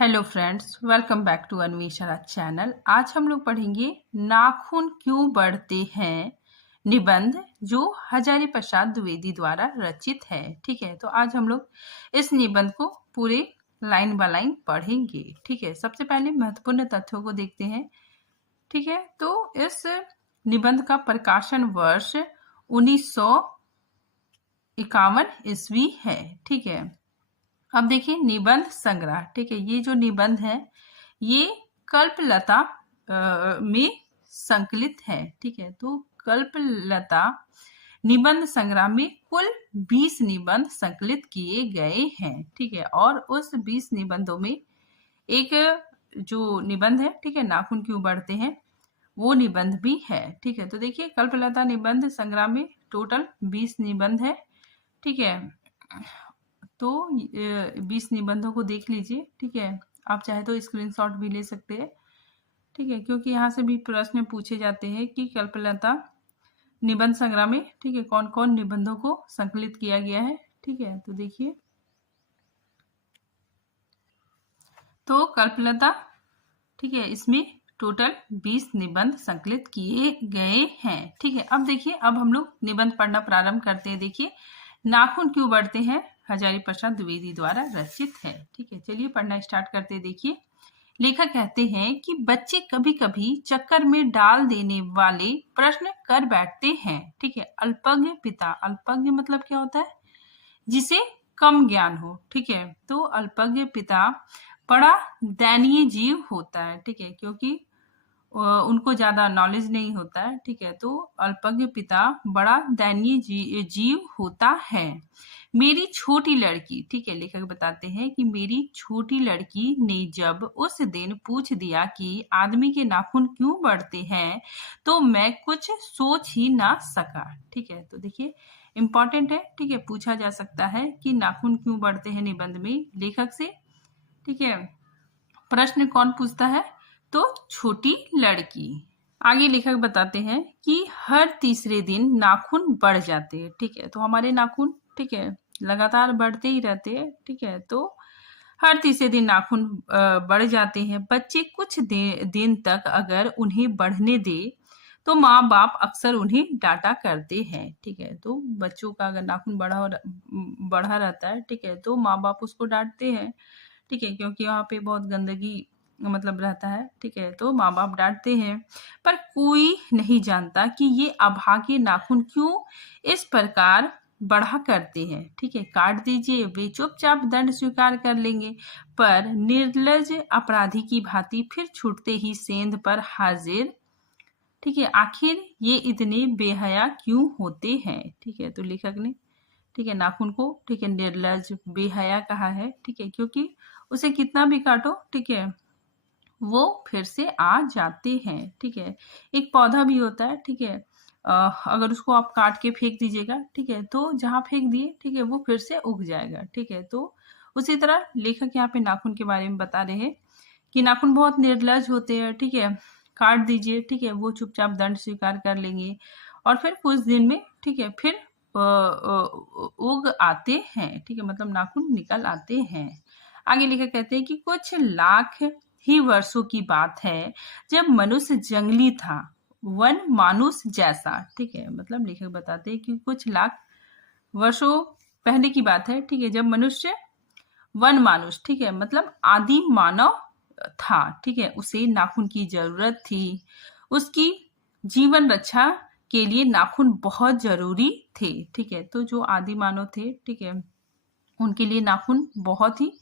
Hello friends, welcome back to Anveshana channel. आज हम लोग पढ़ेंगे नाखून क्यों बढ़ते हैं निबंध, जो हजारी प्रसाद द्विवेदी द्वारा रचित है। ठीक है, तो आज हम लोग इस निबंध को पूरे लाइन बाय लाइन पढ़ेंगे। ठीक है, सबसे पहले महत्वपूर्ण तथ्यों को देखते हैं। ठीक है, तो इस निबंध का प्रकाशन वर्ष 1951 ईस्वी है। ठीक है, अब देखिए निबंध संग्रह। ठीक है, ये जो निबंध है ये कल्पलता में संकलित है। ठीक है, तो कल्पलता निबंध संग्रह में कुल 20 निबंध संकलित किए गए हैं। ठीक है, और उस 20 निबंधों में एक जो निबंध है, ठीक है, नाखून क्यों बढ़ते हैं, वो निबंध भी है। ठीक है, तो देखिए कल्पलता निबंध संग्रह में टोटल 20 निबंध है। ठीक है, तो 20 निबंधों को देख लीजिए। ठीक है, आप चाहे तो स्क्रीनशॉट भी ले सकते हैं। ठीक है, क्योंकि यहाँ से भी प्रश्न पूछे जाते हैं कि कल्पलता निबंध संग्रह में, ठीक है, कौन कौन निबंधों को संकलित किया गया है। ठीक है, तो देखिए, तो कल्पलता, ठीक है, इसमें टोटल 20 निबंध संकलित किए गए हैं। ठीक है, अब देखिए, अब हम लोग निबंध पढ़ना प्रारंभ करते हैं। देखिए, नाखून क्यों बढ़ते हैं हजारी प्रसाद द्विवेदी द्वारा रचित है। ठीक है, चलिए पढ़ना स्टार्ट करते हैं। देखिए, लेखक कहते हैं कि बच्चे कभी कभी चक्कर में डाल देने वाले प्रश्न कर बैठते हैं। ठीक है, अल्पज्ञ पिता, अल्पज्ञ मतलब क्या होता है, जिसे कम ज्ञान हो। ठीक है, तो अल्पज्ञ पिता बड़ा दयनीय जीव होता है। ठीक है, क्योंकि उनको ज्यादा नॉलेज नहीं होता है। ठीक है, तो अल्पज्ञ पिता बड़ा दयनीय जीव होता है। मेरी छोटी लड़की, ठीक है, लेखक बताते हैं कि मेरी छोटी लड़की ने जब उस दिन पूछ दिया कि आदमी के नाखून क्यों बढ़ते हैं, तो मैं कुछ सोच ही ना सका। ठीक है, तो देखिए इंपॉर्टेंट है। ठीक है, पूछा जा सकता है कि नाखून क्यों बढ़ते हैं निबंध में लेखक से। ठीक है, प्रश्न कौन पूछता है, तो छोटी लड़की। आगे लेखक बताते हैं कि हर तीसरे दिन नाखून बढ़ जाते हैं। ठीक है, तो हमारे नाखून, ठीक है, लगातार बढ़ते ही रहते हैं। ठीक है, तो हर तीसरे दिन नाखून बढ़ जाते हैं। बच्चे कुछ दिन तक अगर उन्हें बढ़ने दे तो माँ बाप अक्सर उन्हें डांटा करते हैं। ठीक है, तो बच्चों का अगर नाखून बढ़ा रहता है, ठीक है, तो माँ बाप उसको डांटते हैं। ठीक है, क्योंकि वहाँ पे बहुत गंदगी मतलब रहता है। ठीक है, तो माँ बाप डांटते हैं, पर कोई नहीं जानता कि ये अभागे नाखून क्यों इस प्रकार बढ़ा करते हैं। ठीक है, काट दीजिए, वे चुपचाप दंड स्वीकार कर लेंगे, पर निर्लज अपराधी की भांति फिर छूटते ही सेंध पर हाजिर। ठीक है, आखिर ये इतने बेहया क्यों होते हैं। ठीक है, तो लेखक ने, ठीक है, नाखून को, ठीक है, निर्लज बेहया कहा है। ठीक है, क्योंकि उसे कितना भी काटो, ठीक है, वो फिर से आ जाते हैं। ठीक है, एक पौधा भी होता है। ठीक है, अगर उसको आप काट के फेंक दीजिएगा, ठीक है, तो जहां फेंक दिए, ठीक है, वो फिर से उग जाएगा। ठीक है, तो उसी तरह लेखक यहाँ पे नाखून के बारे में बता रहे हैं कि नाखून बहुत निर्लज होते हैं। ठीक है, काट दीजिए, ठीक है, वो चुपचाप दंड स्वीकार कर लेंगे और फिर कुछ दिन में, ठीक है, फिर उग आते हैं। ठीक है, मतलब नाखून निकल आते हैं। आगे लेखक कहते हैं कि कुछ लाख ही वर्षों की बात है जब मनुष्य जंगली था, वन मानुष जैसा। ठीक है, मतलब लेखक बताते हैं कि कुछ लाख वर्षों पहले की बात है। ठीक है, जब मनुष्य वन मानुष, ठीक है, मतलब आदि मानव था। ठीक है, उसे नाखून की जरूरत थी, उसकी जीवन रक्षा के लिए नाखून बहुत जरूरी थे। ठीक है, तो जो आदि मानव थे, ठीक है, उनके लिए नाखून बहुत ही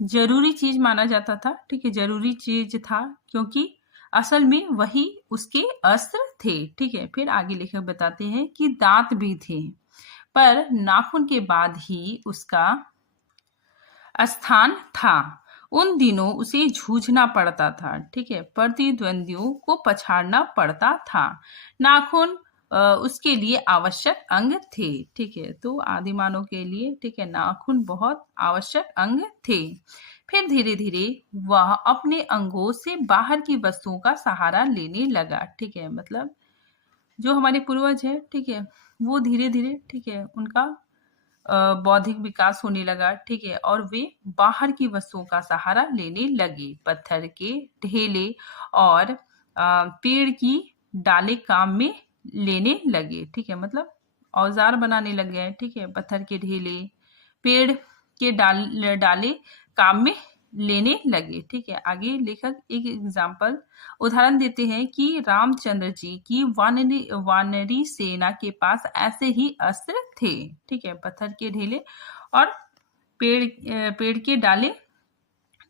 जरूरी चीज माना जाता था। ठीक है, जरूरी चीज था, क्योंकि असल में वही उसके अस्त्र थे। ठीक है, फिर आगे लेखक बताते हैं कि दांत भी थे, पर नाखून के बाद ही उसका स्थान था। उन दिनों उसे जूझना पड़ता था। ठीक है, प्रतिद्वंदियों को पछाड़ना पड़ता था। नाखून उसके लिए आवश्यक अंग थे। ठीक है, तो आदिमानव के लिए, ठीक है, नाखून बहुत आवश्यक अंग थे। फिर धीरे धीरे वह अपने अंगों से बाहर की वस्तुओं का सहारा लेने लगा। ठीक है, मतलब जो हमारे पूर्वज है, ठीक है, वो धीरे धीरे, ठीक है, उनका बौद्धिक विकास होने लगा, ठीक है, और वे बाहर की वस्तुओं का सहारा लेने लगे। पत्थर के ढेले और पेड़ की डाले काम में लेने लगे, ठीक है, मतलब औजार बनाने लग गए, ठीक है। पत्थर के ढेले, पेड़ के डाले काम में लेने लगे, ठीक है। आगे लेखक एक एग्जाम्पल उदाहरण देते हैं कि रामचंद्र जी की वानरी सेना के पास ऐसे ही अस्त्र थे, ठीक है। पत्थर के ढेले और पेड़ के डाले,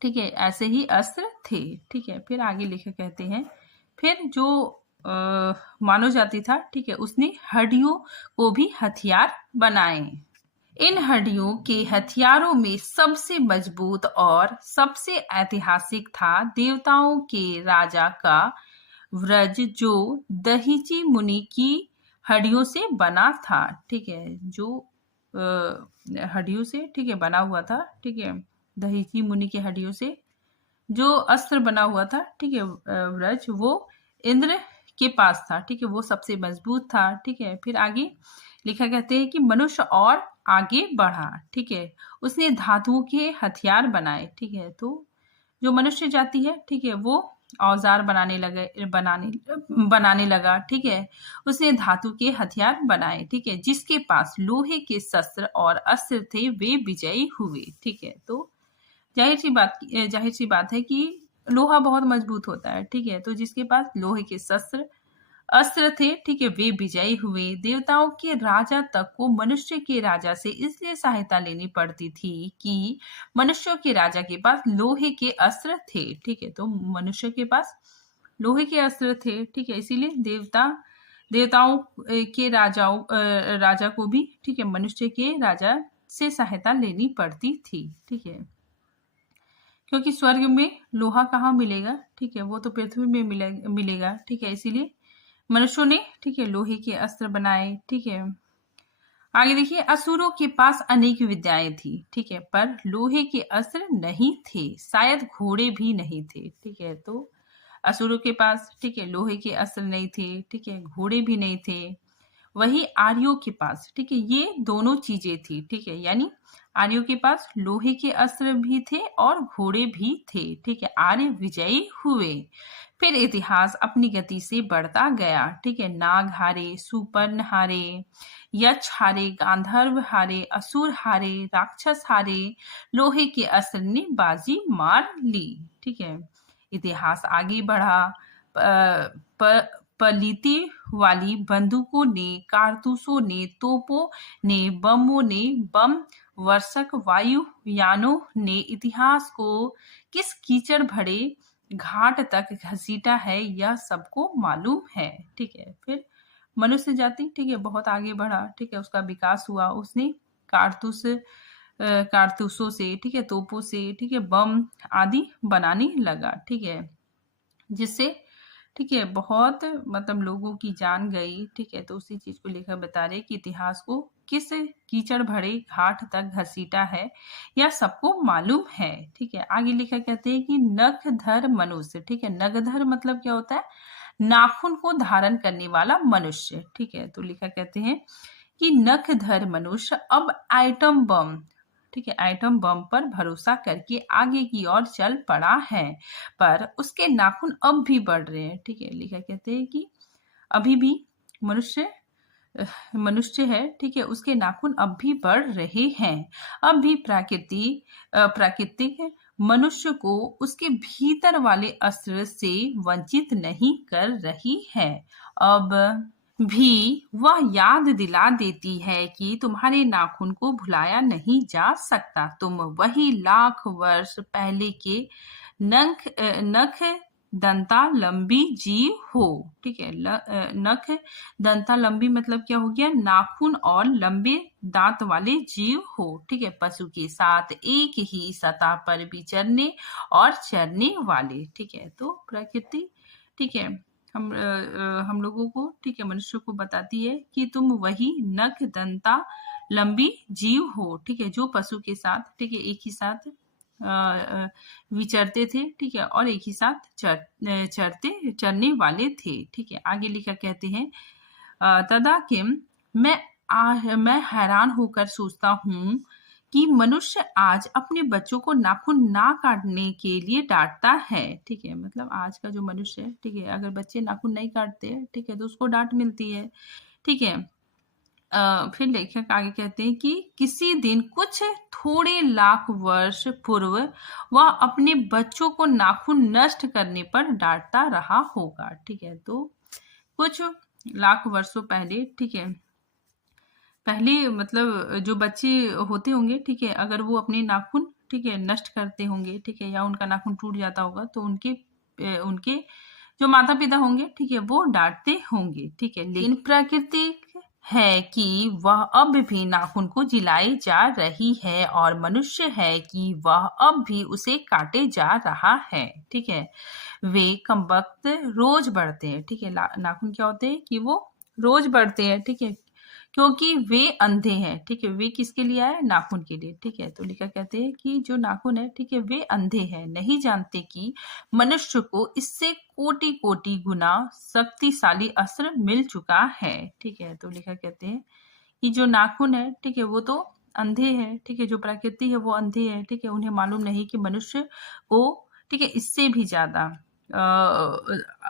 ठीक है, ऐसे ही अस्त्र थे, ठीक है। फिर आगे लेखक कहते हैं, फिर जो मानव जाति था, ठीक है, उसने हड्डियों को भी हथियार बनाए। इन हड्डियों के हथियारों में सबसे मजबूत और सबसे ऐतिहासिक था देवताओं के राजा का व्रज, जो दहीची मुनि की हड्डियों से बना था, ठीक है। जो हड्डियों से, ठीक है, बना हुआ था, ठीक है, दहीची मुनि की हड्डियों से जो अस्त्र बना हुआ था, ठीक है, व्रज, वो इंद्र के पास था, ठीक है, वो सबसे मजबूत था, ठीक है। फिर आगे लिखा कहते हैं कि मनुष्य और आगे बढ़ा, ठीक है, उसने धातुओं के हथियार बनाए, ठीक है। तो जो मनुष्य जाति है, ठीक है, वो औजार बनाने लगा, ठीक है, उसने धातु के हथियार बनाए, ठीक है, जिसके पास लोहे के शस्त्र और अस्त्र थे वे विजयी हुए, ठीक है। तो जाहिर सी बात है कि लोहा बहुत मजबूत होता है, ठीक है, तो जिसके पास लोहे के अस्त्र थे, ठीक है, वे विजयी हुए। देवताओं के राजा तक को मनुष्य के राजा से इसलिए सहायता लेनी पड़ती थी कि मनुष्यों के राजा के पास लोहे के अस्त्र थे, ठीक है, तो मनुष्य के पास लोहे के अस्त्र थे, ठीक है, इसीलिए देवताओं के राजा को भी, ठीक है, मनुष्य के राजा से सहायता लेनी पड़ती थी, ठीक है, क्योंकि स्वर्ग में लोहा कहाँ मिलेगा, ठीक है, वो तो पृथ्वी में मिलेगा, ठीक है, इसीलिए मनुष्यों ने, ठीक है, लोहे के अस्त्र बनाए, ठीक है। आगे देखिए, असुरों के पास अनेक विद्याएं थी, ठीक है, पर लोहे के अस्त्र नहीं थे, शायद घोड़े भी नहीं थे, ठीक है। तो असुरों के पास, ठीक है, लोहे के अस्त्र नहीं थे, ठीक है, घोड़े भी नहीं थे। वही आर्यों के पास, ठीक है, ये दोनों चीजें थी, ठीक है, यानी आर्यों के पास लोहे के अस्त्र भी थे और घोड़े भी थे, ठीक है, आर्य विजयी हुए। फिर इतिहास अपनी गति से बढ़ता गया, ठीक है, नाग हारे, सुपर्ण हारे, यक्ष हारे, गांधर्व हारे, असुर हारे, राक्षस हारे, लोहे के अस्त्र ने बाजी मार ली, ठीक है। इतिहास आगे बढ़ा, पलीती वाली बंदूकों ने, कारतूसों ने, तोपों ने, बमों ने, बम वर्षक वायुयानों ने इतिहास को किस कीचड़ भरे घाट तक घसीटा है, यह सबको मालूम है, ठीक है। फिर मनुष्य जाति, ठीक है, बहुत आगे बढ़ा, ठीक है, उसका विकास हुआ, उसने कारतूसों से, ठीक है, तोपों से, ठीक है, बम आदि बनाने लगा, ठीक है, जिससे, ठीक है, बहुत मतलब लोगों की जान गई, ठीक है। तो उसी चीज को लेकर बता रहे कि इतिहास को किस कीचड़ भरे घाट तक घसीटा है, यह सबको मालूम है, ठीक है। आगे लिखा कहते हैं कि नखधर मनुष्य, ठीक है, नखधर मतलब क्या होता है, नाखून को धारण करने वाला मनुष्य, ठीक है। तो लिखा कहते हैं कि नखधर मनुष्य अब एटम बम, ठीक है, एटम बम पर भरोसा करके आगे की ओर चल पड़ा है, पर उसके नाखून अब भी बढ़ रहे हैं, ठीक है। लिखा कहते हैं कि अभी भी मनुष्य है, ठीक है, उसके नाखून अब भी बढ़ रहे हैं, अब भी प्राकृतिक मनुष्य को उसके भीतर वाले अस्त्र से वंचित नहीं कर रही है। अब भी वह याद दिला देती है कि तुम्हारे नाखून को भुलाया नहीं जा सकता, तुम वही लाख वर्ष पहले के नख दंता लंबी जीव हो, ठीक है। नख दंता लंबी मतलब क्या हो गया, नाखून और लंबे दांत वाले जीव हो, ठीक है, पशु के साथ एक ही सतह पर विचरने और चरने वाले, ठीक है। तो प्रकृति, ठीक है, हम लोगों को, ठीक है, मनुष्य को बताती है कि तुम वही नख दंता लंबी जीव हो, ठीक है, जो पशु के साथ, ठीक है, एक ही साथ विचरते थे, ठीक है, और एक ही साथ चरने वाले थे, ठीक है। आगे लिखा कहते हैं, तदा किम, मैं मैं हैरान होकर सोचता हूँ कि मनुष्य आज अपने बच्चों को नाखून ना काटने के लिए डांटता है। ठीक है, मतलब आज का जो मनुष्य है, ठीक है, अगर बच्चे नाखून नहीं काटते हैं, ठीक है, तो उसको डांट मिलती है। ठीक है। फिर लेखक आगे कहते हैं कि किसी दिन कुछ थोड़े लाख वर्ष पूर्व वह अपने बच्चों को नाखून नष्ट करने पर डांटता रहा होगा। ठीक है, तो कुछ लाख वर्षों पहले, ठीक है, पहले मतलब जो बच्चे होते होंगे, ठीक है, अगर वो अपने नाखून, ठीक है, नष्ट करते होंगे, ठीक है, या उनका नाखून टूट जाता होगा, तो उनके जो माता पिता होंगे, ठीक है, वो डांटते होंगे। ठीक है, लेकिन प्रकृति है कि वह अब भी नाखून को जिलाई जा रही है और मनुष्य है कि वह अब भी उसे काटे जा रहा है। ठीक है, वे कमबख्त रोज बढ़ते हैं। ठीक है, नाखून क्या होते हैं कि वो रोज बढ़ते हैं। ठीक है, क्योंकि वे अंधे हैं। ठीक है, वे किसके लिए आए? नाखून के लिए। ठीक है, तो लेखक कहते हैं कि जो नाखून है, ठीक है, वे अंधे हैं, नहीं जानते कि मनुष्य को इससे कोटि कोटि गुना शक्तिशाली अस्त्र मिल चुका है। ठीक है, तो लेखक कहते हैं कि जो नाखून है, ठीक है, वो तो अंधे है। ठीक है, जो प्रकृति है वो अंधे है। ठीक है, उन्हें मालूम नहीं कि मनुष्य को, ठीक है, इससे भी ज्यादा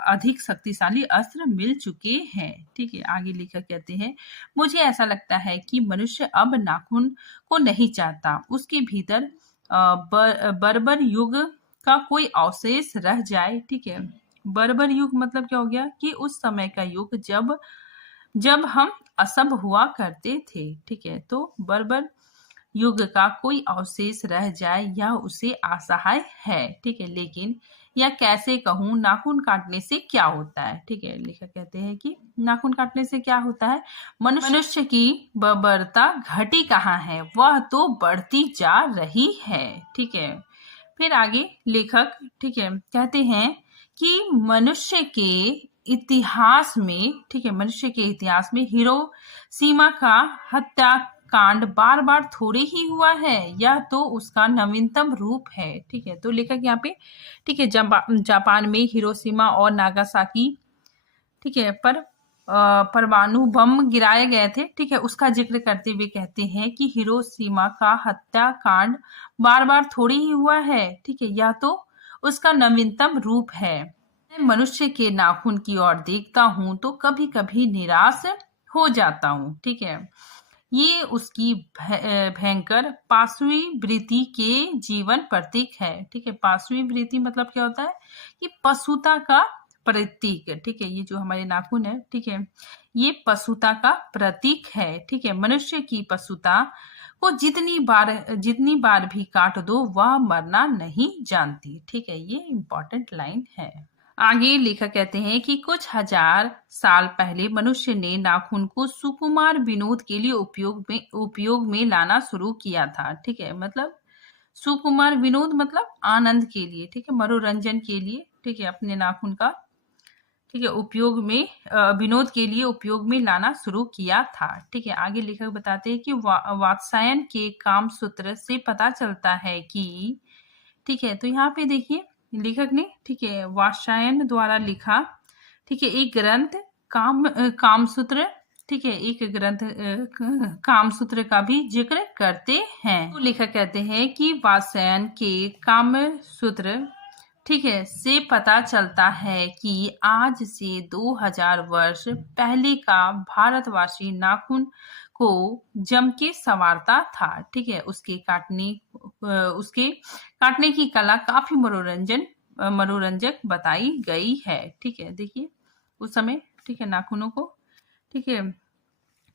अधिक शक्तिशाली अस्त्र मिल चुके हैं। ठीक है, आगे लेखक कहते हैं, मुझे ऐसा लगता है कि मनुष्य अब नाखून को नहीं चाहता। उसके भीतर बर्बर युग का कोई अवशेष रह जाए। ठीक है, बर्बर युग मतलब क्या हो गया कि उस समय का युग जब हम असभ हुआ करते थे। ठीक है, तो बर्बर युग का कोई अवशेष रह जाए यह उसे असहाय है। ठीक है, लेकिन यह कैसे कहूं, नाखून काटने से क्या होता है? ठीक है, लेखक कहते हैं कि नाखून काटने से क्या होता है? मनुष्य की बर्बरता घटी कहाँ है, वह तो बढ़ती जा रही है। ठीक है, फिर आगे लेखक, ठीक है, कहते हैं कि मनुष्य के इतिहास में, ठीक है, मनुष्य के इतिहास में हिरोशिमा का हत्या कांड बार बार थोड़े ही हुआ है, यह तो उसका नवीनतम रूप है। ठीक है, तो लेखक यहाँ पे, ठीक है, जापान में हिरोशिमा और नागासाकी, ठीक है, पर परमाणु बम गिराए गए थे। ठीक है, उसका जिक्र करते हुए कहते हैं कि हिरोशिमा का हत्याकांड बार बार थोड़ी ही हुआ है। ठीक है, यह तो उसका नवीनतम रूप है। मैं मनुष्य के नाखून की ओर देखता हूं तो कभी कभी निराश हो जाता हूं। ठीक है, ये उसकी भयंकर पाशवी वृत्ति के जीवन प्रतीक है। ठीक है, पाशवी वृत्ति मतलब क्या होता है कि पशुता का प्रतीक। ठीक है, ये जो हमारे नाखून है, ठीक है, ये पशुता का प्रतीक है। ठीक है, मनुष्य की पशुता को जितनी बार भी काट दो वह मरना नहीं जानती। ठीक है, ये इंपॉर्टेंट लाइन है। आगे लेखक कहते हैं कि कुछ हजार साल पहले मनुष्य ने नाखून को सुकुमार विनोद के लिए उपयोग में लाना शुरू किया था। ठीक है, मतलब सुकुमार विनोद मतलब आनंद के लिए, ठीक है, मनोरंजन के लिए, ठीक है, अपने नाखून का, ठीक है, उपयोग में विनोद के लिए उपयोग में लाना शुरू किया था। ठीक है, आगे लेखक बताते हैं कि वात्सायन के काम सूत्र से पता चलता है कि, ठीक है, तो यहाँ पे देखिए लेखक ने, ठीक है, वात्सायन द्वारा लिखा, ठीक है, एक ग्रंथ कामसूत्र, ठीक है, एक ग्रंथ कामसूत्र का भी जिक्र करते हैं। तो लेखक कहते हैं कि वात्सायन के कामसूत्र, ठीक है, से पता चलता है कि आज से 2000 वर्ष पहले का भारतवासी नाखून को जम के संवारता था। ठीक है, उसके काटने की कला काफी मनोरंजक बताई गई है। ठीक है, देखिए उस समय, ठीक है, नाखूनों को, ठीक है,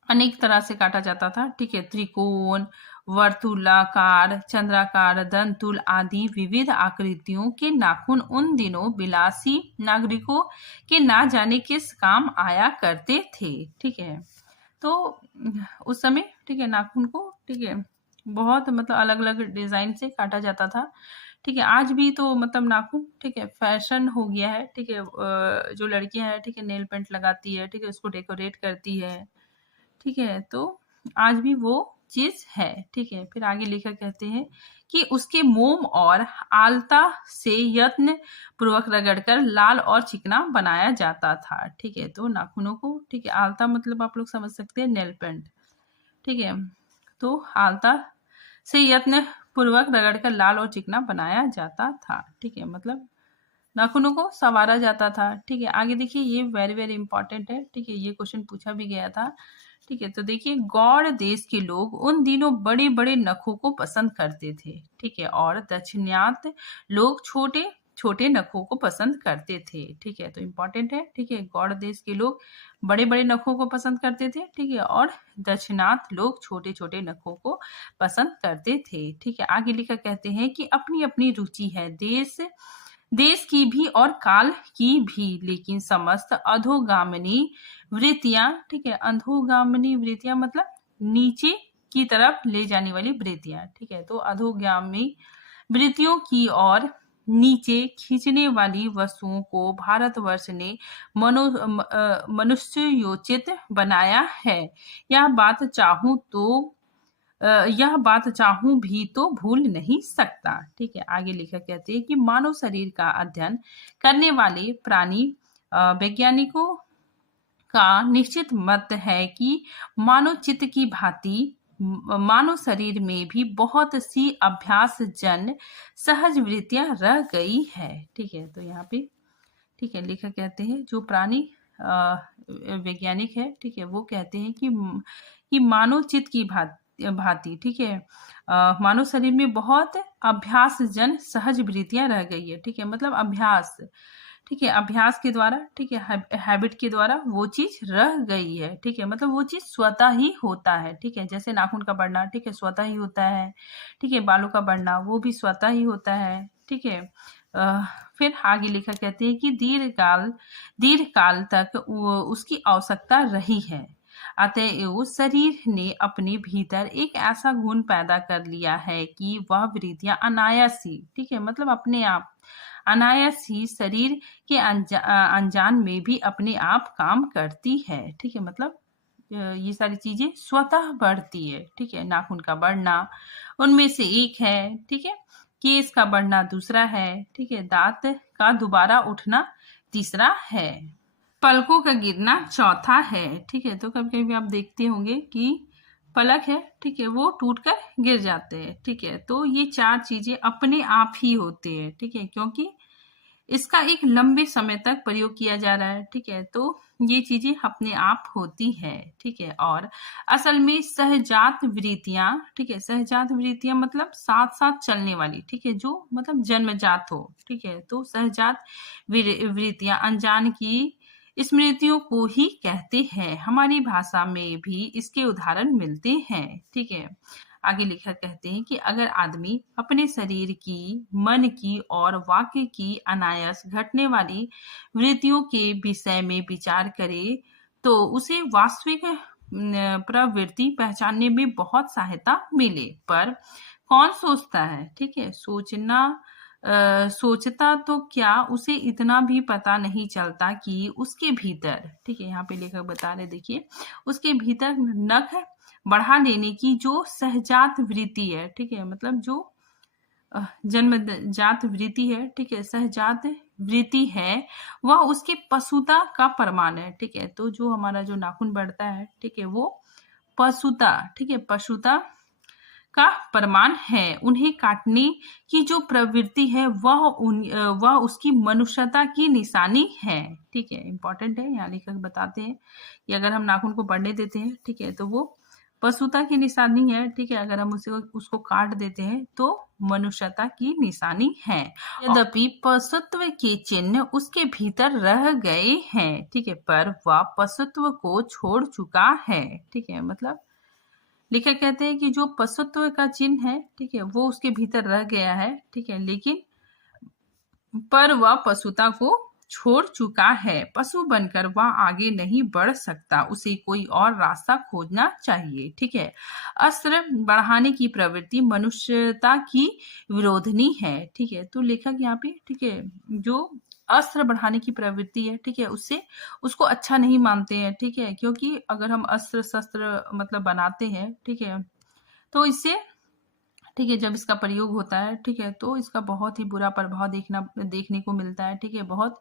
अनेक तरह से काटा जाता था। ठीक है, त्रिकोण, वर्तुलाकार, चंद्राकार, दंतुल आदि विविध आकृतियों के नाखून उन दिनों विलासी नागरिकों के ना जाने किस काम आया करते थे। ठीक है, तो उस समय, ठीक है, नाखून को, ठीक है, बहुत मतलब अलग अलग डिजाइन से काटा जाता था। ठीक है, आज भी तो मतलब नाखून, ठीक है, फैशन हो गया है। ठीक है, जो लड़कियां हैं, ठीक है, नेल पेंट लगाती है, ठीक है, उसको डेकोरेट करती है। ठीक है, तो आज भी वो चीज है। ठीक है, फिर आगे लेखक कहते हैं कि उसके मोम और आलता से यत्न पूर्वक रगड़कर लाल और चिकना बनाया जाता था। ठीक है, तो नाखूनों को, ठीक है, आलता मतलब आप लोग समझ सकते हैं नेल पेंट। ठीक है। तो आलता से यत्न पूर्वक रगड़कर लाल और चिकना बनाया जाता था। ठीक है, मतलब नाखूनों को संवारा जाता था। ठीक है, आगे देखिए, ये वेरी वेरी इंपॉर्टेंट है। ठीक है, ये क्वेश्चन पूछा भी गया था। ठीक है, तो देखिए, गौड़ देश के लोग उन दिनों बड़े बड़े नखों को पसंद करते थे। ठीक है, और दक्षिणात्य लोग छोटे छोटे नखों को पसंद करते थे। ठीक है, तो इंपॉर्टेंट है। ठीक है, गौड़ देश के लोग बड़े बड़े नखों को पसंद करते थे। ठीक है, और दक्षिणात्य लोग छोटे छोटे नखों को पसंद करते थे। ठीक है, आगे लिखा कहते हैं कि अपनी अपनी रुचि है, देश देश की भी और काल की भी, लेकिन समस्त अधोगामिनी वृत्तियां, ठीक है, अधोगामिनी वृत्तियां मतलब नीचे की तरफ ले जाने वाली वृत्तियां। ठीक है, तो अधोगामी वृत्तियों की और नीचे खींचने वाली वस्तुओं को भारतवर्ष ने मनुष्योचित बनाया है। यह बात चाहूं भी तो भूल नहीं सकता। ठीक है, आगे लिखा कहते हैं कि मानव शरीर का अध्ययन करने वाले प्राणी वैज्ञानिकों का निश्चित मत है कि मानव चित्त की भांति मानव शरीर में भी बहुत सी अभ्यास जन सहज वृत्तियां रह गई है। ठीक है, तो यहाँ पे ठीक है लिखा कहते हैं, जो प्राणी वैज्ञानिक है, ठीक है, वो कहते हैं कि मानव चित्त की भांति, ठीक है, मानव शरीर में बहुत अभ्यास जन सहज वृत्तियां रह गई है। ठीक है, मतलब अभ्यास, ठीक है, अभ्यास के द्वारा, ठीक है, हैबिट के द्वारा वो चीज रह गई है। ठीक है, मतलब वो चीज स्वतः ही होता है। ठीक है, जैसे नाखून का बढ़ना, ठीक है, स्वतः ही होता है। ठीक है, बालों का बढ़ना वो भी स्वतः ही होता है। ठीक है, फिर आगे लिखा कहते हैं कि दीर्घ काल तक उसकी आवश्यकता रही है। अतएव शरीर ने अपने भीतर एक ऐसा गुण पैदा कर लिया है कि वह वृत्तियां अनायास ही, ठीक है, मतलब अपने आप अनायास ही शरीर के अनजान में भी अपने आप काम करती है। ठीक है, मतलब ये सारी चीजें स्वतः बढ़ती है। ठीक है, नाखून का बढ़ना उनमें से एक है। ठीक है, केस का बढ़ना दूसरा है। ठीक है, दांत का दोबारा उठना तीसरा है, पलकों का गिरना चौथा है। ठीक है, तो कभी कभी आप देखते होंगे कि पलक है, ठीक है, वो टूटकर गिर जाते हैं। ठीक है, तो ये चार चीजें अपने आप ही होते हैं। ठीक है, क्योंकि इसका एक लंबे समय तक प्रयोग किया जा रहा है। ठीक है, तो ये चीजें अपने आप होती है। ठीक है, और असल में सहजात वृत्तियां, ठीक है, सहजात वृत्तियां मतलब साथ साथ चलने वाली, ठीक है, जो मतलब जन्मजात हो। ठीक है, तो सहजात वृत्तियां अनजान की स्मृतियों को ही कहते हैं। हमारी भाषा में भी इसके उदाहरण मिलते हैं। ठीक है, आगे लिखा कहते हैं कि अगर आदमी अपने शरीर की, मन की और वाक्य की अनायास घटने वाली वृत्तियों के विषय में विचार करे तो उसे वास्तविक प्रवृत्ति पहचानने में बहुत सहायता मिले। पर कौन सोचता है, ठीक है, सोचता तो क्या उसे इतना भी पता नहीं चलता कि उसके भीतर, ठीक है, यहाँ पे लेखक बता रहे, देखिए, उसके भीतर नख बढ़ा लेने की जो सहजात वृत्ति है, ठीक है, मतलब जो जन्मजात वृत्ति है, ठीक है, सहजात वृत्ति है, वह उसके पशुता का प्रमाण है। ठीक है, तो जो हमारा जो नाखून बढ़ता है, ठीक है, वो पशुता, ठीक है, पशुता का प्रमाण है। उन्हें काटने की जो प्रवृत्ति है वह उसकी मनुष्यता की निशानी है। ठीक है, इंपॉर्टेंट है, यहाँ लेखक बताते हैं कि अगर हम नाखून को बढ़ने देते हैं, ठीक है, तो वो पशुता की निशानी है। ठीक है, अगर हम उसको काट देते हैं तो मनुष्यता की निशानी है। यद्यपि पशुत्व के चिन्ह उसके भीतर रह गए हैं, ठीक है, पर वह पशुत्व को छोड़ चुका है। ठीक है, मतलब लेखक कहते हैं कि जो पशुत्व का चिन्ह है, ठीक है, वो उसके भीतर रह गया है। ठीक है, लेकिन पर वह पशुता को छोड़ चुका है। पशु बनकर वह आगे नहीं बढ़ सकता, उसे कोई और रास्ता खोजना चाहिए। ठीक है, अस्त्र बढ़ाने की प्रवृत्ति मनुष्यता की विरोधनी है। ठीक है, तो लेखक यहाँ पे, ठीक है, जो अस्त्र बढ़ाने की प्रवृत्ति है, ठीक है, उसको अच्छा नहीं मानते हैं। ठीक है, क्योंकि अगर हम अस्त्र शस्त्र मतलब बनाते हैं, ठीक है, तो इससे, ठीक है, जब इसका प्रयोग होता है, ठीक है, तो इसका बहुत ही बुरा प्रभाव देखने को मिलता है। ठीक है, बहुत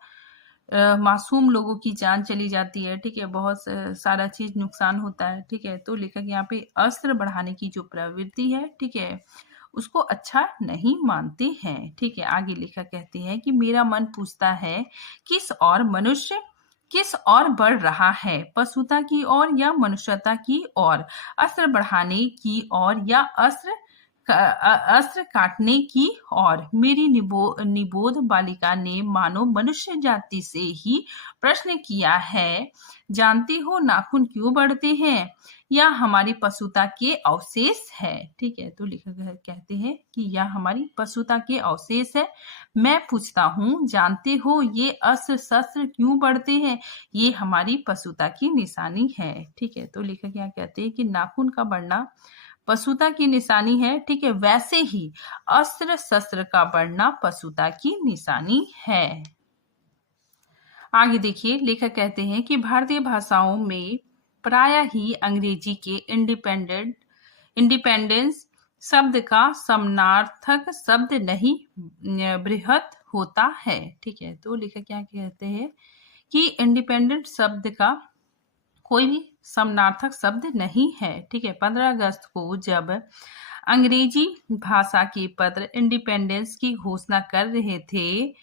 मासूम लोगों की जान चली जाती है, ठीक है, बहुत सारा चीज नुकसान होता है, ठीक है। तो लेखक यहाँ पे अस्त्र बढ़ाने की जो प्रवृत्ति है, ठीक है, उसको अच्छा नहीं मानते हैं, ठीक है। आगे लेखक कहते हैं कि मेरा मन पूछता है किस और बढ़ रहा है, पशुता की ओर या मनुष्यता की ओर, अस्त्र बढ़ाने की ओर या अस्त्र काटने की ओर। मेरी निबोध बालिका ने मानो मनुष्य जाति से ही प्रश्न किया है, जानते हो नाखून क्यों बढ़ते हैं? यह हमारी पशुता के अवशेष है, ठीक है। तो लेखक कहते हैं कि यह हमारी पशुता के अवशेष है। मैं पूछता हूँ, जानते हो ये अस्त्र शस्त्र क्यों बढ़ते हैं? ये हमारी पशुता की निशानी है, ठीक है। तो लेखक यहाँ कहते हैं कि नाखून का बढ़ना पशुता की निशानी है, ठीक है, वैसे ही अस्त्र शस्त्र का बढ़ना पशुता की निशानी है। आगे देखिए, लेखक कहते हैं कि भारतीय भाषाओं में प्रायः ही अंग्रेजी के इंडिपेंडेंस शब्द का समानार्थक शब्द नहीं बृहत होता है, ठीक है। तो लेखक क्या कहते हैं कि इंडिपेंडेंट शब्द का कोई भी समानार्थक शब्द नहीं है, ठीक है। 15 अगस्त को जब अंग्रेजी भाषा के पत्र इंडिपेंडेंस की घोषणा कर रहे थे,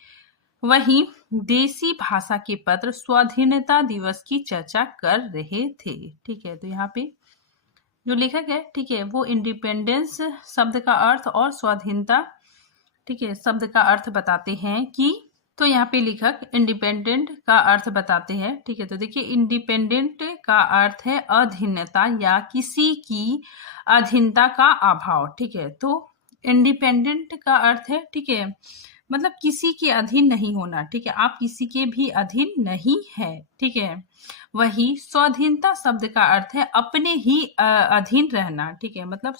वहीं देसी भाषा के पत्र स्वाधीनता दिवस की चर्चा कर रहे थे, ठीक है। तो यहाँ पे जो लेखक है, ठीक है, वो इंडिपेंडेंस शब्द का अर्थ और स्वाधीनता, ठीक है, शब्द का अर्थ बताते हैं कि, तो यहाँ पे लेखक इंडिपेंडेंट का अर्थ बताते हैं, ठीक है। तो देखिए, इंडिपेंडेंट का अर्थ है अधीनता या किसी की अधीनता का अभाव, ठीक है। तो इंडिपेंडेंट का अर्थ है, ठीक है, मतलब किसी के अधीन नहीं होना, ठीक है, आप किसी के भी अधीन नहीं है, ठीक है। वही स्वाधीनता शब्द का अर्थ है अपने ही अधीन रहना, ठीक है, मतलब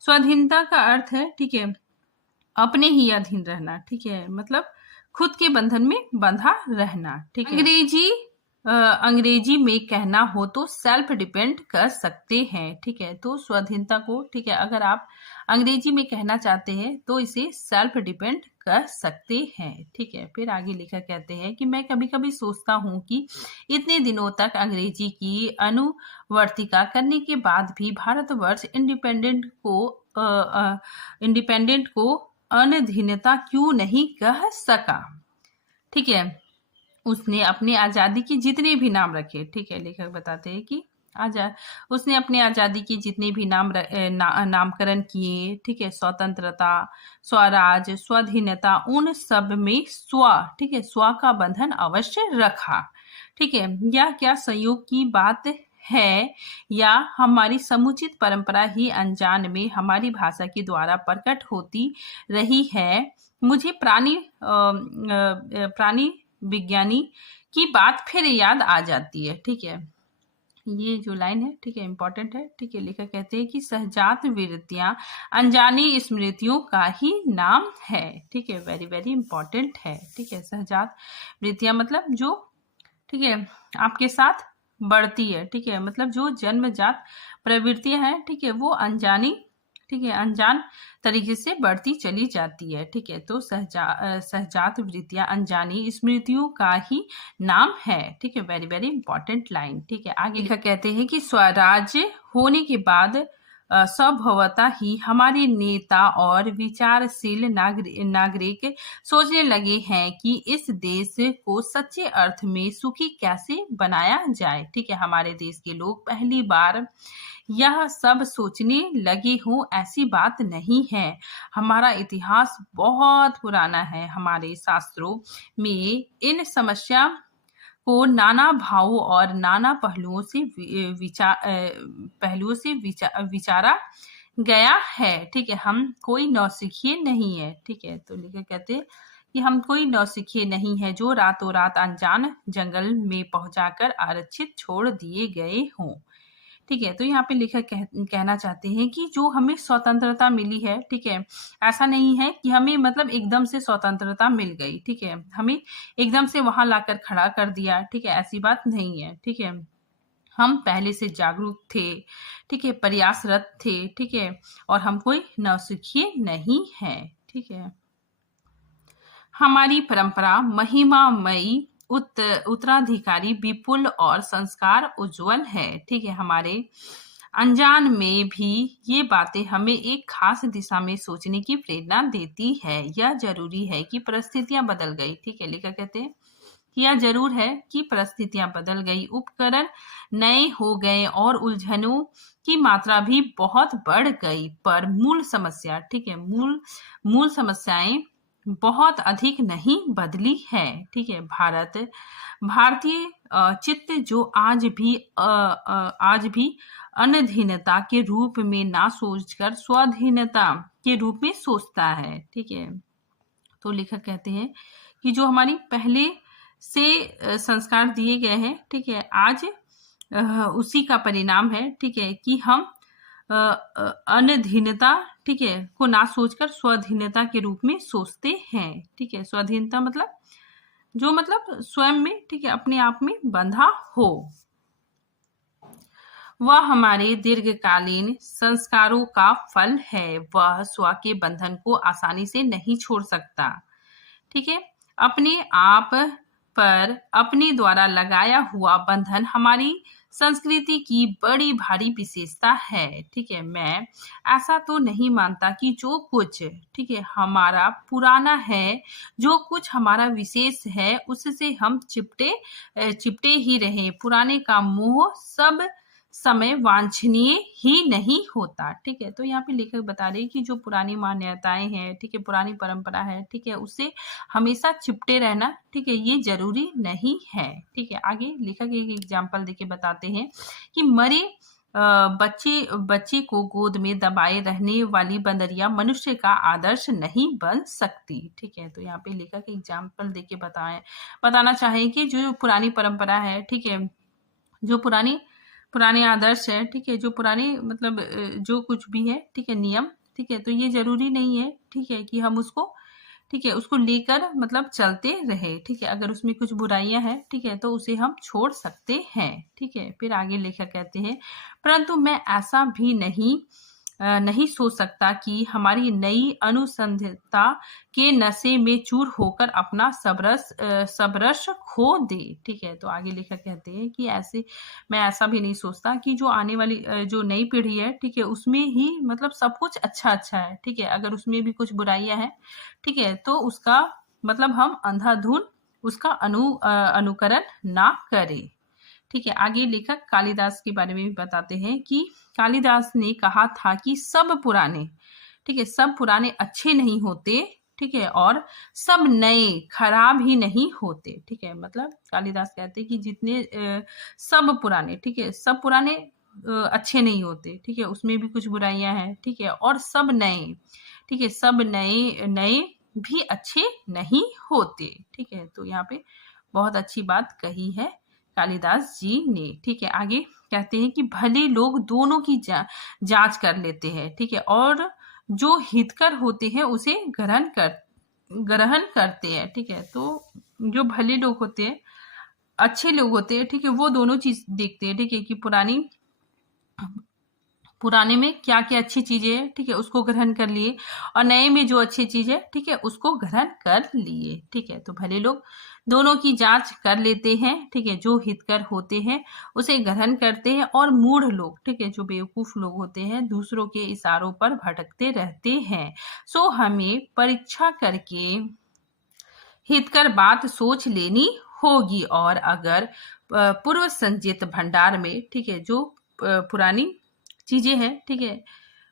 स्वाधीनता का अर्थ है, ठीक है, अपने ही अधीन रहना, ठीक है, मतलब खुद के बंधन में बंधा रहना, ठीक है। अंग्रेजी में कहना हो तो सेल्फ डिपेंड कर सकते हैं, ठीक है। तो स्वाधीनता को, ठीक है, अगर आप अंग्रेजी में कहना चाहते हैं तो इसे सेल्फ डिपेंड कर सकते हैं, ठीक है। फिर आगे लेखक कहते हैं कि मैं कभी कभी सोचता हूँ कि इतने दिनों तक अंग्रेजी की अनुवर्तिका करने के बाद भी भारतवर्ष इंडिपेंडेंट को अनधीनता क्यों नहीं कह सका, ठीक है। उसने अपने आजादी के जितने भी नाम रखे, ठीक है, लेखक बताते हैं कि उसने अपने आजादी के जितने भी नामकरण किए, ठीक है, स्वतंत्रता, स्वराज, स्वाधीनता, उन सब में ठीक है, स्व का बंधन अवश्य रखा, ठीक है। यह क्या संयोग की बात है या हमारी समुचित परंपरा ही अनजान में हमारी भाषा के द्वारा प्रकट होती रही है? मुझे प्राणी विज्ञानी की बात फिर याद आ जाती है, ठीक है। ये जो लाइन है, ठीक है, इंपॉर्टेंट है, ठीक है। लेखक कहते हैं कि सहजात वृत्तियां अनजानी स्मृतियों का ही नाम है, ठीक है, वेरी वेरी इंपॉर्टेंट है, ठीक है। सहजात वृत्तियां मतलब जो, ठीक है, आपके साथ बढ़ती है, ठीक है, मतलब जो जन्मजात प्रवृत्तियां हैं, ठीक है, वो अनजानी, ठीक है, अनजान तरीके से बढ़ती चली जाती है, ठीक है। तो सहजात वृत्तियां अनजानी स्मृतियों का ही नाम है, ठीक है, वेरी वेरी इंपॉर्टेंट लाइन, ठीक है। आगे लिखा कहते हैं कि स्वराज्य होने के बाद स्वभावतः ही हमारे नेता और विचारशील नागरिक सोचने लगे हैं कि इस देश को सच्चे अर्थ में सुखी कैसे बनाया जाए, ठीक है। हमारे देश के लोग पहली बार यह सब सोचने लगे हो, ऐसी बात नहीं है। हमारा इतिहास बहुत पुराना है, हमारे शास्त्रों में इन समस्या को नाना भावों और नाना पहलुओं से विचारा गया है, ठीक है। हम कोई नौसिखिए नहीं है, ठीक है। तो लेखक कहते हैं कि हम कोई नौसिखिए नहीं है जो रातों रात अनजान जंगल में पहुंचाकर आरक्षित छोड़ दिए गए हों, ठीक है। तो यहाँ पे लेखक कहना चाहते हैं कि जो हमें स्वतंत्रता मिली है, ठीक है, ऐसा नहीं है कि हमें मतलब एकदम से स्वतंत्रता मिल गई, ठीक है, हमें एकदम से वहां लाकर खड़ा कर दिया, ठीक है, ऐसी बात नहीं है, ठीक है। हम पहले से जागरूक थे, ठीक है, प्रयासरत थे, ठीक है, और हम कोई नौसिखिए नहीं है, ठीक है। हमारी परंपरा महिमामयी, उत्तराधिकारी विपुल और संस्कार उज्जवल है। ठीक है, हमारे अनजान में भी ये बातें हमें एक खास दिशा में सोचने की प्रेरणा देती है। यह जरूरी है कि परिस्थितियां बदल गई। ठीक है, लेखक कहते हैं यह जरूर है कि परिस्थितियां बदल गई, उपकरण नए हो गए और उलझनों की मात्रा भी बहुत बढ़ गई, पर मूल समस्या, ठीक है, मूल समस्याएं बहुत अधिक नहीं बदली है। ठीक है, भारतीय चित्त जो आज भी अनधीनता के रूप में ना सोचकर स्वाधीनता के रूप में सोचता है। ठीक है, तो लेखक कहते हैं कि जो हमारी पहले से संस्कार दिए गए हैं, ठीक है, आज उसी का परिणाम है। ठीक है, कि हम अनधीनता, ठीक है, को ना सोचकर स्वाधीनता के रूप में सोचते हैं। ठीक है, स्वाधीनता मतलब जो मतलब स्वयं में, ठीक है, अपने आप में बंधा हो। वह हमारे दीर्घकालीन संस्कारों का फल है। वह स्व के बंधन को आसानी से नहीं छोड़ सकता। ठीक है, अपने आप पर अपने द्वारा लगाया हुआ बंधन हमारी संस्कृति की बड़ी भारी विशेषता है। ठीक है, मैं ऐसा तो नहीं मानता कि जो कुछ, ठीक है, हमारा पुराना है, जो कुछ हमारा विशेष है, उससे हम चिपटे ही रहे। पुराने का मोह सब समय वांछनीय ही नहीं होता। ठीक है, तो यहाँ पे लेखक बता रहे हैं कि जो पुरानी मान्यताएं हैं, ठीक है, पुरानी परंपरा है, ठीक है, उससे हमेशा चिपटे रहना, ठीक है, ये जरूरी नहीं है। ठीक है, आगे लेखक एक एग्जाम्पल देके बताते हैं कि मरे बच्चे को गोद में दबाए रहने वाली बंदरिया मनुष्य का आदर्श नहीं बन सकती। ठीक है, तो यहाँ पे लेखक एग्जाम्पल देके बताना चाहे कि जो पुरानी परंपरा है, ठीक है, जो पुराने आदर्श है, ठीक है, जो पुराने मतलब जो कुछ भी है, ठीक है, नियम, ठीक है, तो ये जरूरी नहीं है, ठीक है, कि हम उसको, ठीक है, उसको लेकर मतलब चलते रहे। ठीक है, अगर उसमें कुछ बुराइयां हैं, ठीक है, तो उसे हम छोड़ सकते हैं। ठीक है, फिर आगे लेखक कहते हैं, परंतु मैं ऐसा भी नहीं सोच सकता कि हमारी नई अनुसंधानता के नशे में चूर होकर अपना सबरस खो दे। ठीक है, तो आगे लेखक कहते हैं कि मैं ऐसा भी नहीं सोचता कि जो आने वाली जो नई पीढ़ी है, ठीक है, उसमें ही मतलब सब कुछ अच्छा है। ठीक है, अगर उसमें भी कुछ बुराइयां हैं, ठीक है, तो उसका मतलब हम अंधाधुन उसका अनुकरण ना करें। ठीक है, आगे लेखक कालिदास के बारे में भी बताते हैं कि कालिदास ने कहा था कि सब पुराने, ठीक है, सब पुराने अच्छे नहीं होते, ठीक है, और सब नए खराब ही नहीं होते। ठीक है, मतलब कालिदास कहते हैं कि जितने सब पुराने, ठीक है, सब पुराने अच्छे नहीं होते। ठीक है, उसमें भी कुछ बुराइयां हैं। ठीक है, और सब नए, ठीक है, सब नए भी अच्छे नहीं होते। ठीक है, तो यहाँ पे बहुत अच्छी बात कही है कालिदास जी ने। ठीक है, आगे कहते हैं कि भले लोग दोनों की जांच कर लेते हैं, ठीक है, और जो हितकर होते हैं उसे ग्रहण करते हैं। ठीक है, तो जो भले लोग होते हैं, अच्छे लोग होते हैं, ठीक है, वो दोनों चीज देखते हैं। ठीक है, कि पुराने में क्या क्या अच्छी चीजें हैं, ठीक है, उसको ग्रहण कर लिए, और नए में जो अच्छी चीज है, ठीक है, उसको ग्रहण कर लिए। ठीक है, तो भले लोग दोनों की जांच कर लेते हैं, ठीक है, जो हितकर होते हैं उसे ग्रहण करते हैं, और मूढ़ लोग, ठीक है, जो बेवकूफ लोग होते हैं, दूसरों के इशारों पर भटकते रहते हैं। सो हमें परीक्षा करके हितकर बात सोच लेनी होगी, और अगर पूर्व संचित भंडार में, ठीक है, जो पुरानी चीजें हैं, ठीक है,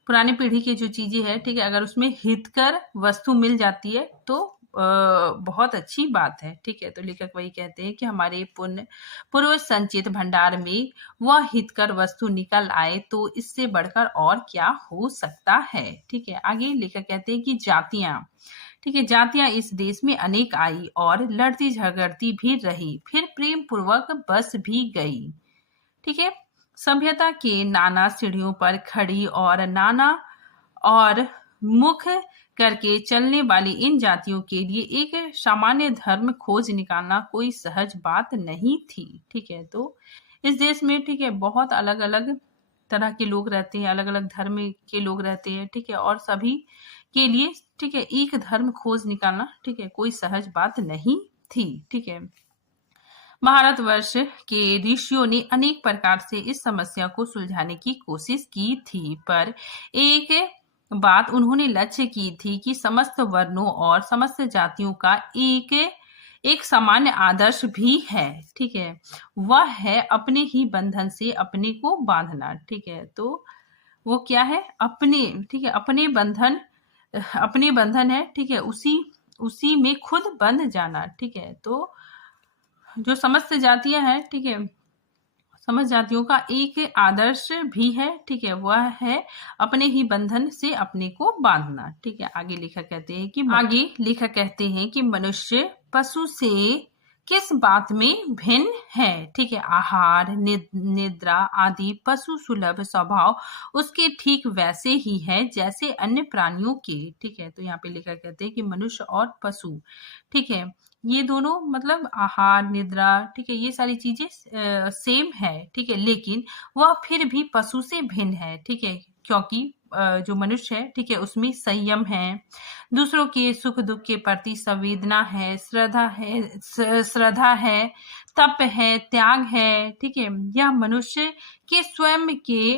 पुरानी पीढ़ी की जो चीजें हैं, ठीक है, अगर उसमें हितकर वस्तु मिल जाती है तो बहुत अच्छी बात है। ठीक है, तो लेखक वही कहते हैं कि हमारे पूर्व संचित भंडार में वह हितकर वस्तु निकल आए तो इससे बढ़कर और क्या हो सकता है। ठीक है, आगे लेखक कहते हैं कि जातियां, ठीक है, जातियां इस देश में अनेक आई और लड़ती झगड़ती भी रही, फिर प्रेम पूर्वक बस भी गई। ठीक है, सभ्यता के नाना सीढ़ियों पर खड़ी और नाना और मुख करके चलने वाली इन जातियों के लिए एक सामान्य धर्म खोज निकालना कोई सहज बात नहीं थी। ठीक है, तो इस देश में, ठीक है, बहुत अलग अलग तरह के लोग रहते हैं, अलग अलग धर्म के लोग रहते हैं। ठीक है, और सभी के लिए, ठीक है, एक धर्म खोज निकालना, ठीक है, कोई सहज बात नहीं थी। ठीक है, भारतवर्ष के ऋषियों ने अनेक प्रकार से इस समस्या को सुलझाने की कोशिश की थी, पर एक बात उन्होंने लक्ष्य की थी कि समस्त वर्णों और समस्त जातियों का एक सामान्य आदर्श भी है। ठीक है, वह है अपने ही बंधन से अपने को बांधना। ठीक है, तो वो क्या है? अपने, ठीक है, अपने बंधन है, ठीक है, उसी में खुद बंध जाना। ठीक है, तो जो समस्त जातियां हैं, ठीक है, समस्त जातियों का एक आदर्श भी है। ठीक है, वह है अपने ही बंधन से अपने को बांधना। ठीक है, आगे लेखक कहते हैं कि मनुष्य पशु से किस बात में भिन्न है। ठीक है, आहार, निद्रा आदि पशु सुलभ स्वभाव उसके ठीक वैसे ही है जैसे अन्य प्राणियों के। ठीक है, तो यहाँ पे लेखक कहते हैं कि मनुष्य और पशु, ठीक है, ये दोनों मतलब आहार, निद्रा, ठीक है, ये सारी चीजें सेम है। ठीक है, लेकिन वह फिर भी पशु से भिन्न है। ठीक है, क्योंकि जो मनुष्य है, ठीक है, उसमें संयम है, दूसरों के सुख दुख के प्रति संवेदना है, श्रद्धा है, तप है, त्याग है। ठीक है, यह मनुष्य के स्वयं के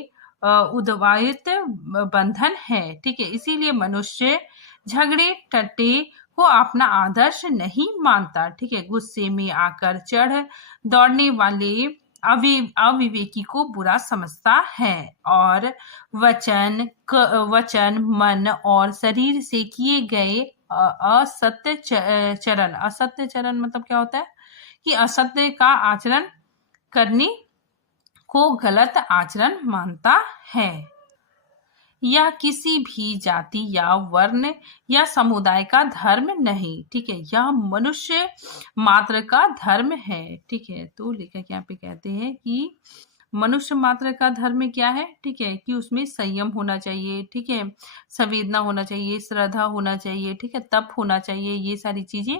उद्वाहित बंधन है। ठीक है, इसीलिए मनुष्य झगड़े टट्टे को अपना आदर्श नहीं मानता। ठीक है, गुस्से में आकर चढ़ दौड़ने वाले अविवेकी को बुरा समझता है और वचन, मन और शरीर से किए गए असत्य चरण मतलब क्या होता है कि असत्य का आचरण करने को गलत आचरण मानता है। यह किसी भी जाति या वर्ण या समुदाय का धर्म नहीं। ठीक है, यह मनुष्य मात्र का धर्म है। ठीक है, तो लेखक यहाँ पे कहते हैं कि मनुष्य मात्र का धर्म क्या है? ठीक है, कि उसमें संयम होना चाहिए, ठीक है, संवेदना होना चाहिए, श्रद्धा होना चाहिए, ठीक है, तप होना चाहिए, ये सारी चीजें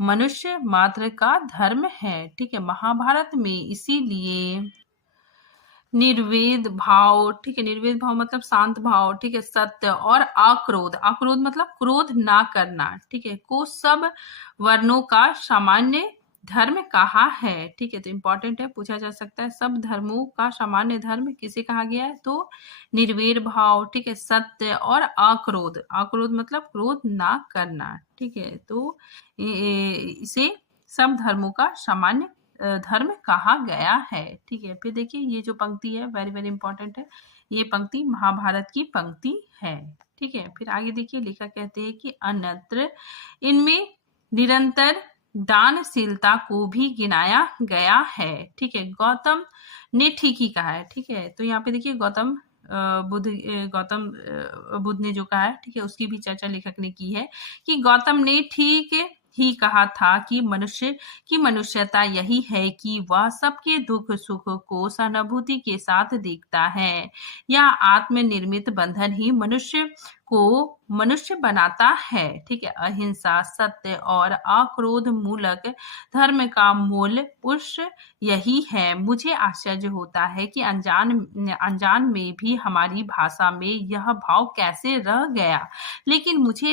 मनुष्य मात्र का धर्म है। ठीक है, महाभारत में इसीलिए निर्वेद भाव, ठीक है, निर्वेद भाव मतलब शांत भाव, ठीक है, सत्य और अक्रोध मतलब क्रोध ना करना, ठीक है, को सब वर्णों का सामान्य धर्म कहा है। ठीक है, तो इंपॉर्टेंट है, पूछा जा सकता है, सब धर्मों का सामान्य धर्म किसे कहा गया है? तो निर्वेद भाव, ठीक है, सत्य और अक्रोध मतलब क्रोध ना करना। ठीक है, तो इसे सब धर्मों का सामान्य धर्म कहा गया है। ठीक है, फिर देखिए ये जो पंक्ति है वेरी वेरी इंपॉर्टेंट है, ये पंक्ति महाभारत की पंक्ति है। ठीक है, फिर आगे देखिए लेखक कहते हैं कि अन्यत्र इनमें निरंतर दानशीलता को भी गिनाया गया है। ठीक है, गौतम ने ठीक ही कहा है। ठीक है, तो यहाँ पे देखिए गौतम बुद्ध ने जो कहा है, ठीक है, उसकी भी चर्चा लेखक ने की है कि गौतम ने ठीक ही कहा था कि मनुष्य की मनुष्यता यही है कि वह सबके दुख सुख को सहानुभूति के साथ देखता है। यह आत्मनिर्मित बंधन ही मनुष्य को मनुष्य बनाता है। ठीक है, अहिंसा, सत्य और अक्रोध मूलक धर्म का मूल पुरुष यही है। मुझे आश्चर्य होता है कि अनजान में भी हमारी भाषा में यह भाव कैसे रह गया, लेकिन मुझे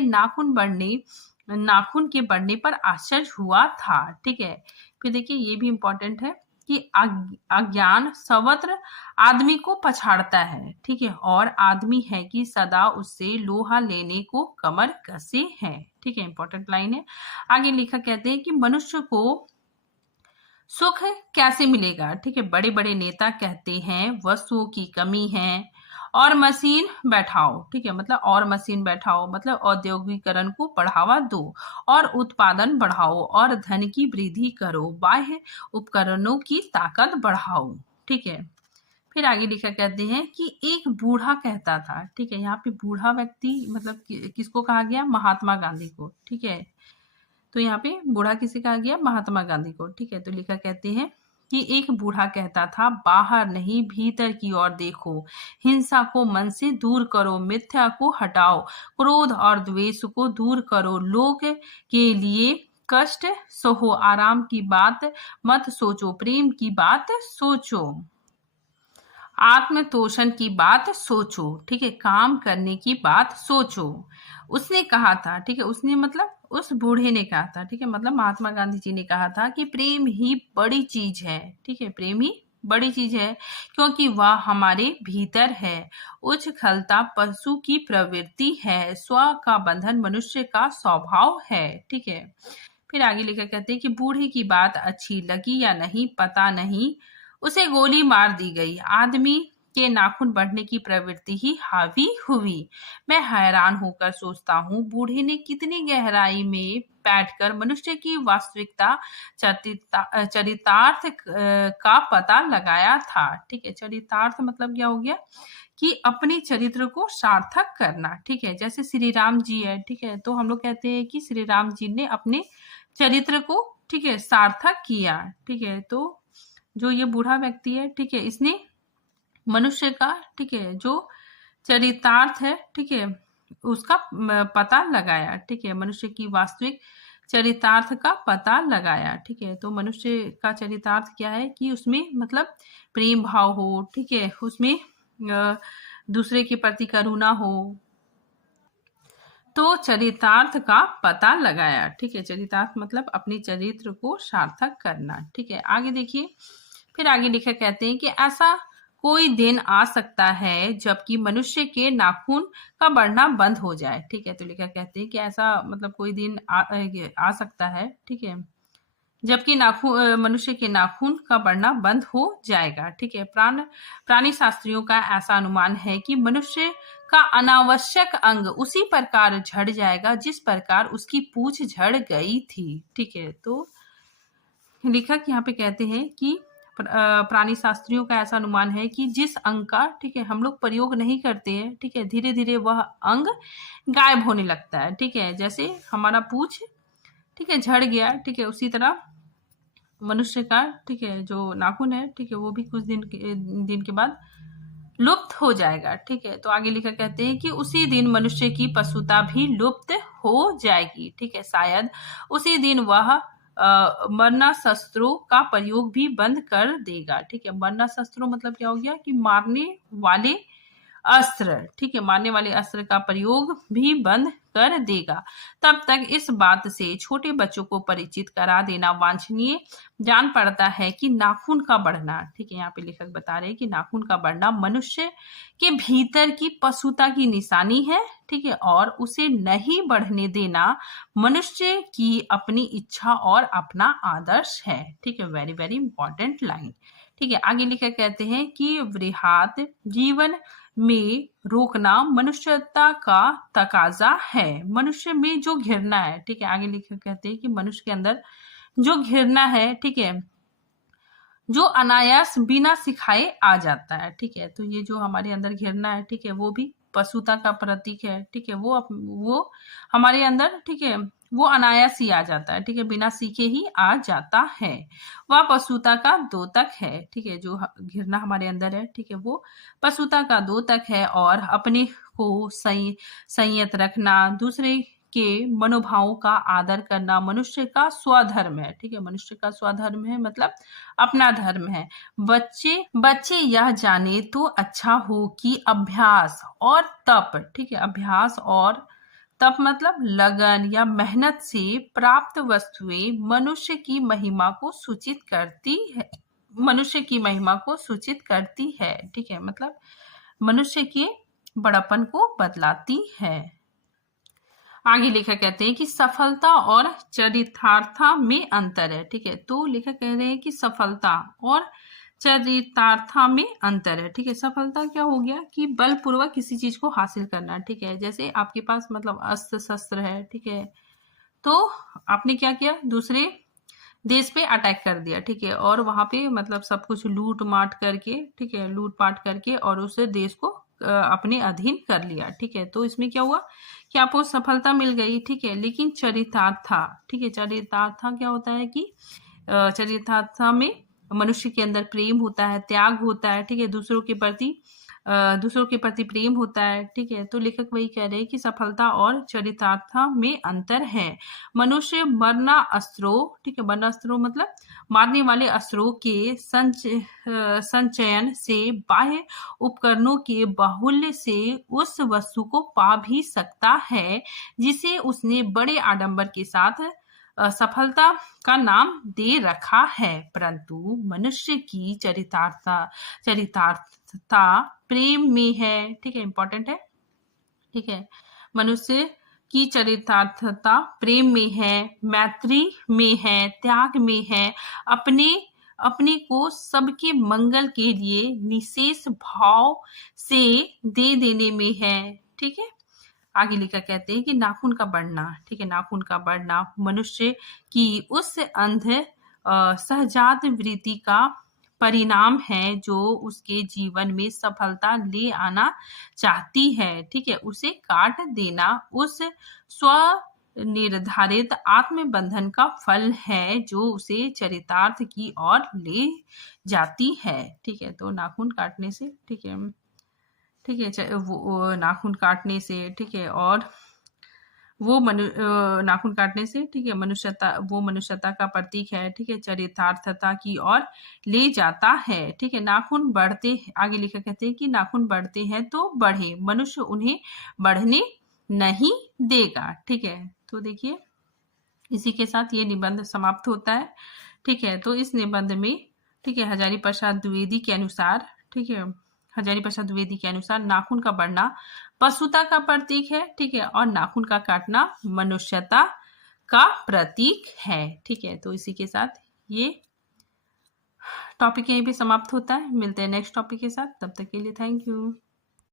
नाखून के बढ़ने पर आश्चर्य हुआ था। ठीक है, फिर देखिए ये भी इंपॉर्टेंट है कि अज्ञान सर्वत्र आदमी को पछाड़ता है। ठीक है, और आदमी है कि सदा उससे लोहा लेने को कमर कसे है। ठीक है, इंपॉर्टेंट लाइन है। आगे लेखक कहते हैं कि मनुष्य को सुख कैसे मिलेगा? ठीक है, बड़े बड़े नेता कहते हैं वस्तुओं की कमी है और मशीन बैठाओ। ठीक है, मतलब और मशीन बैठाओ मतलब औद्योगिकरण को बढ़ावा दो और उत्पादन बढ़ाओ और धन की वृद्धि करो, बाह्य उपकरणों की ताकत बढ़ाओ। ठीक है, फिर आगे लिखा कहते हैं कि एक बूढ़ा कहता था। ठीक है, यहाँ पे बूढ़ा व्यक्ति मतलब किसको कहा गया? महात्मा गांधी को। ठीक है, तो यहाँ पे बूढ़ा किसे कहा गया? महात्मा गांधी को। ठीक है, तो लिखा कहते हैं कि एक बूढ़ा कहता था, बाहर नहीं भीतर की ओर देखो, हिंसा को मन से दूर करो, मिथ्या को हटाओ, क्रोध और द्वेष को दूर करो, लोग के लिए कष्ट सहो, आराम की बात मत सोचो, प्रेम की बात सोचो। आत्मतोषण की बात सोचो, ठीक है, काम करने की बात सोचो। उसने कहा था, ठीक है, उसने मतलब उस बूढ़े ने कहा था, ठीक है, मतलब महात्मा गांधी जी ने कहा था कि प्रेम ही बड़ी चीज है, ठीक है, प्रेम ही बड़ी चीज है, क्योंकि वह हमारे भीतर है। उच्छृंखलता पशु की प्रवृत्ति है, स्व का बंधन मनुष्य का स्वभाव है, ठीक है। फिर आगे लेकर कहते हैं कि बूढ़े की बात अच्छी लगी या नहीं पता नहीं, उसे गोली मार दी गई। आदमी के नाखून बढ़ने की प्रवृत्ति ही हावी हुई। मैं हैरान होकर सोचता हूँ बूढ़े ने कितनी गहराई में बैठकर मनुष्य की वास्तविकता चरितार्थ का पता लगाया था, ठीक है। चरितार्थ मतलब क्या हो गया कि अपने चरित्र को सार्थक करना, ठीक है। जैसे श्री राम जी है, ठीक है, तो हम लोग कहते हैं कि श्री राम जी ने अपने चरित्र को, ठीक है, सार्थक किया, ठीक है। तो जो ये बूढ़ा व्यक्ति है, ठीक है, इसने मनुष्य का, ठीक है, जो चरितार्थ है, ठीक है, उसका पता लगाया, ठीक है, मनुष्य की वास्तविक चरितार्थ का पता लगाया, ठीक है। तो मनुष्य का चरितार्थ क्या है कि उसमें मतलब प्रेम भाव हो, ठीक है, उसमें दूसरे के प्रति करुणा हो। तो चरितार्थ का पता लगाया, ठीक है, चरितार्थ मतलब अपने चरित्र को सार्थक करना, ठीक है। आगे देखिए, फिर आगे लिखा कहते हैं कि ऐसा कोई दिन आ सकता है जबकि मनुष्य के नाखून का बढ़ना बंद हो जाए, ठीक है। तो लिखा कहते हैं कि ऐसा मतलब कोई दिन आ सकता है, ठीक है, जबकि नाखून मनुष्य के नाखून का बढ़ना बंद हो जाएगा, ठीक है। प्राणी शास्त्रियों का ऐसा अनुमान है कि मनुष्य का अनावश्यक अंग उसी प्रकार झड़ जाएगा जिस प्रकार उसकी पूंछ झड़ गई थी, ठीक है। तो लेखक यहाँ पे कहते हैं कि प्राणी शास्त्रियों का ऐसा अनुमान है कि जिस अंग का, ठीक है, हम लोग प्रयोग नहीं करते हैं, ठीक है, धीरे धीरे वह अंग गायब होने लगता है, ठीक है। जैसे हमारा पूंछ, ठीक है, झड़ गया, ठीक है, उसी तरह मनुष्य का, ठीक है, जो नाखून है, ठीक है, वो भी कुछ दिन के बाद लुप्त हो जाएगा, ठीक है। तो आगे लिखा कहते हैं कि उसी दिन मनुष्य की पशुता भी लुप्त हो जाएगी, ठीक है। शायद उसी दिन वह मरणास्त्रों का प्रयोग भी बंद कर देगा, ठीक है। मरणास्त्रों मतलब क्या हो गया कि मारने वाले अस्त्र, ठीक है, मारने वाले अस्त्र का प्रयोग भी बंद कर देगा। तब तक इस बात से छोटे बच्चों को परिचित करा देना वांछनीय जान पड़ता है कि नाखून का बढ़ना, ठीक है, यहाँ पे लेखक बता रहे हैं कि नाखून का बढ़ना मनुष्य के भीतर की पशुता की निशानी है, ठीक है, और उसे नहीं बढ़ने देना मनुष्य की अपनी इच्छा और अपना आदर्श है, ठीक है। वेरी वेरी इंपॉर्टेंट लाइन, ठीक है। आगे लिखकर कहते हैं कि वृहत जीवन में रोकना मनुष्यता का तकाजा है। मनुष्य में जो घृणा है, ठीक है, आगे लिखकर कहते हैं कि मनुष्य के अंदर जो घृणा है, ठीक है, जो अनायास बिना सिखाए आ जाता है, ठीक है। तो ये जो हमारे अंदर घृणा है, ठीक है, वो भी पशुता का प्रतीक है, ठीक है, वो हमारे अंदर, ठीक है, वो अनायास ही आ जाता है, ठीक है, बिना सीखे ही आ जाता है। वह पशुता का द्योतक है, ठीक है, जो घृणा हमारे अंदर है, ठीक है, वो पशुता का द्योतक है और अपने को संयत रखना, दूसरे के मनोभावों का आदर करना मनुष्य का स्वधर्म है, ठीक है। मनुष्य का स्वधर्म है मतलब अपना धर्म है। बच्चे यह जाने तो अच्छा हो कि अभ्यास और तप, ठीक है, अभ्यास और तप मतलब लगन या मेहनत से प्राप्त वस्तुएं मनुष्य की महिमा को सूचित करती है, मनुष्य की महिमा को सूचित करती है, ठीक है, मतलब मनुष्य के बड़प्पन को बतलाती है। आगे लेखक कहते हैं कि सफलता और चरितार्थ में अंतर है, ठीक है। तो लेखक कह रहे हैं कि सफलता और चरितार्थ में अंतर है, ठीक है। सफलता क्या हो गया कि बलपूर्वक किसी चीज को हासिल करना, ठीक है। जैसे आपके पास मतलब अस्त्र शस्त्र है, ठीक है, तो आपने क्या किया, दूसरे देश पे अटैक कर दिया, ठीक है, और वहां पे मतलब सब कुछ लूट माट करके, ठीक है, लूट पाट करके और उस देश को अपने अधीन कर लिया, ठीक है। तो इसमें क्या हुआ कि आपको सफलता मिल गई, ठीक है, लेकिन चरितार्थ, ठीक है, चरितार्थ क्या होता है कि चरितार्थ में मनुष्य के अंदर प्रेम होता है, त्याग होता है, ठीक है, दूसरों के प्रति दूसरों के प्रति प्रेम होता है। ठीक है, तो लेखक वही कह रहे हैं कि सफलता और चरितार्थ में अंतर है। मनुष्य मरणास्त्रों, ठीक है, मरणास्त्रों मतलब मारने वाले अस्त्रों के संचयन से, बाह्य उपकरणों के बाहुल्य से उस वस्तु को पा भी सकता है जिसे उसने बड़े आडंबर के साथ सफलता का नाम दे रखा है। परंतु मनुष्य की चरितार्थता प्रेम में है। ठीक है, इंपॉर्टेंट है। ठीक है, मनुष्य की चरितार्थता प्रेम में है, मैत्री में है, त्याग में है, अपने अपने को सबके मंगल के लिए निशेष भाव से दे देने में है। ठीक है, आगे लिखा कहते हैं कि नाखून का बढ़ना, ठीक है, नाखून का बढ़ना मनुष्य की उस अंध सहजात वृत्ति का परिणाम है जो उसके जीवन में सफलता ले आना चाहती है। ठीक है, उसे काट देना उस स्व निर्धारित आत्मबंधन का फल है जो उसे चरितार्थ की ओर ले जाती है। ठीक है, तो नाखून काटने से, ठीक है, ठीक है, वो नाखून काटने से, ठीक है, और वो नाखून काटने से, ठीक है, मनुष्यता का प्रतीक है। ठीक है, चरितार्थता की ओर ले जाता है। ठीक है, नाखून बढ़ते, आगे लिखा कहते हैं कि नाखून बढ़ते हैं तो बढ़े, मनुष्य उन्हें बढ़ने नहीं देगा। ठीक है, तो देखिए इसी के साथ ये निबंध समाप्त होता है। ठीक है, तो इस निबंध में, ठीक है, हजारी प्रसाद द्विवेदी के अनुसार, ठीक है, हजारी प्रसाद द्विवेदी के अनुसार नाखून का बढ़ना पशुता का प्रतीक है। ठीक है, और नाखून का काटना मनुष्यता का प्रतीक है। ठीक है, तो इसी के साथ ये टॉपिक यहीं पे समाप्त होता है। मिलते हैं नेक्स्ट टॉपिक के साथ, तब तक के लिए थैंक यू।